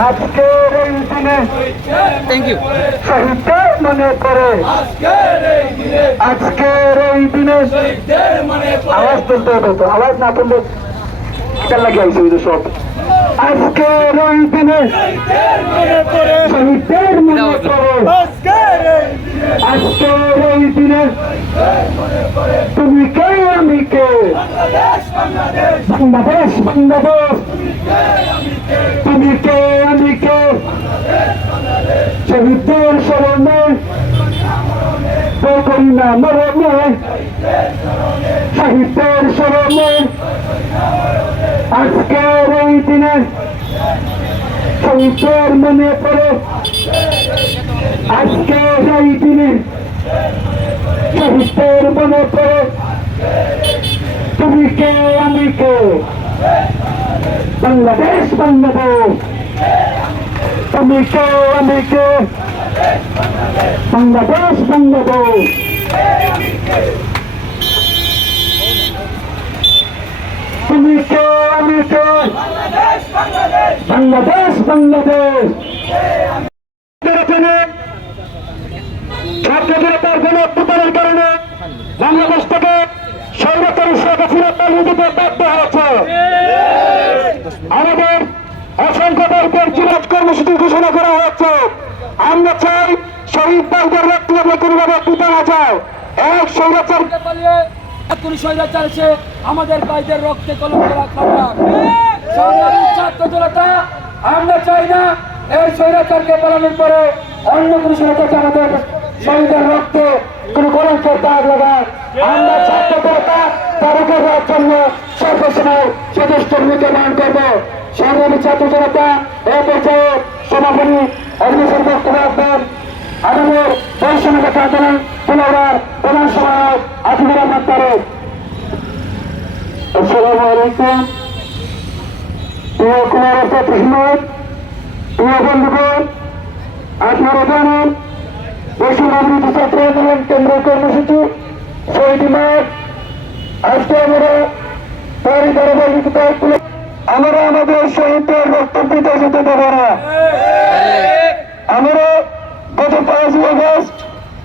আজকের এই দিনে থ্যাংক ইউ শহীদদের মনে করে আজকের এই দিনে আওয়াজ তুলতে হবে তো আওয়াজ না তুললে কেন লাগে আইসি ওই সব? আজকের এই দিনে শহীদদের মনে করে আজকের এই দিনে তুমি কে আমি কে? বাংলাদেশ বাংলাদেশ তুমি কে, আমি কে? শহীদদের স্মরণে না মরণে শহীদদের স্মরণে আজকের এই দিনে শহীদদের মনে পড়ে, আজকের এই দিনে শহীদদের মনে পড়ে তুমি কে আমি কে? বাংলাদেশ বাংলাদেশ। তুমি কে, আমি কে? বাংলাদেশ বাংলাদেশ। তুমি কে, আমি কে? বাংলাদেশ বাংলাদেশ। আমাদের অসংখ্য দলকের চিরাজ কর্মসূচি ঘোষণা করা হয়েছে। আমরা চাই শহীদ ভাইদের রক্ত কোনোভাবে পিতা না যায়। এক পালিয়ে পুলিশ স্বৈরাচার এসে আমাদের ভাইদের রক্তে সংগ্রামী ছাত্র জনতা, আমরা চাই না এই স্বৈরাচারকে পালনের পরে অন্য কোনো স্বৈরাচার আমাদের শহীদের রক্তে কোনো কলঙ্কের দাগ লাগায় আমরা ছাত্র জনতা তারকা হওয়ার জন্য সর্বসময় যথেষ্ট ভূমিকা পালন করব। সংগ্রামী ছাত্র জনতা, এই পর্যায়ে পুনরার প্রধান আসসালামু আলাইকুম। প্রিয় কুমার প্রিয় বন্ধুগণ, আপনারা জানেন ছাত্র আন্দোলন কর্মসূচি আজকে আমরা তারই আমরা আমাদের শহীদদের বক্তব্য যেতে দেবো না। আমরা গত পাঁচই আগস্ট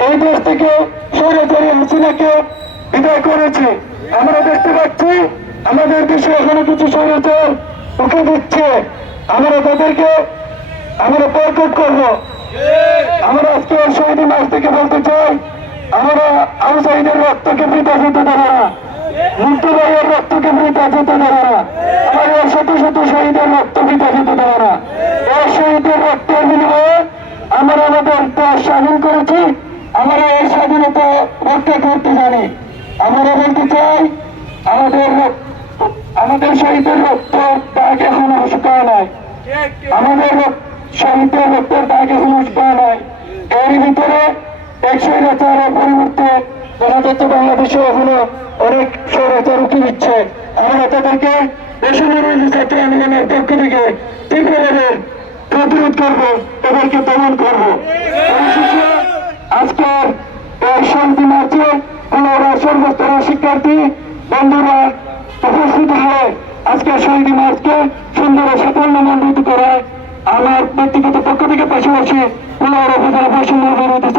এই দেশ থেকে স্বৈরাচারী হাসিনাকে বিদায় করেছি। আমরা দেখতে পাচ্ছি, আমাদের দেশে এখনও কিছু স্বৈরাচার উঠে দিচ্ছে। আমরা তাদেরকে, আমরা বয়কট করব। আমরা আজকে শহীদ মাস থেকে বলতে চাই, আমরা আবু সাহিদের রক্তকে বৃদ্ধা যেতে দেবো না। মুক্ত ভাইয়ের রক্তকে বৃদ্ধা যেতে দেবো না। শত শহীদের রক্ত যেতে দেবো না এই শহীদের রক্তের বিনিময়ে আমরা আমাদের দেশ স্বাধীন করেছি, আমরা এই স্বাধীনতা রক্ষা করতে জানি। আমরা বলতে চাই, আমাদের আমাদের শহীদের রক্ত দাগ এখনও শুকায় নাই। আমাদের শহীদের রক্তের দাগ এখনও শুকায় নাই। এর ভিতরে এক স্বৈরাচারের পরিবর্তে যাচ্ছে বাংলাদেশে এখনও অনেক স্বৈরাচার উঠে দিচ্ছে। আমরা তাদেরকে বেসরকারি ছাত্র আন্দোলনের পক্ষ থেকে আজকের শান্তি মার্চে পুনরায় সর্বস্তরের শিক্ষার্থী বন্ধুরা উপস্থিত হয়ে আজকের শহীদ মার্চকে সুন্দর ও করায় আমার ব্যক্তিগত পক্ষ থেকে পাশাপাশি পুনরায় উপজেলা বৈষম্য বিরোধী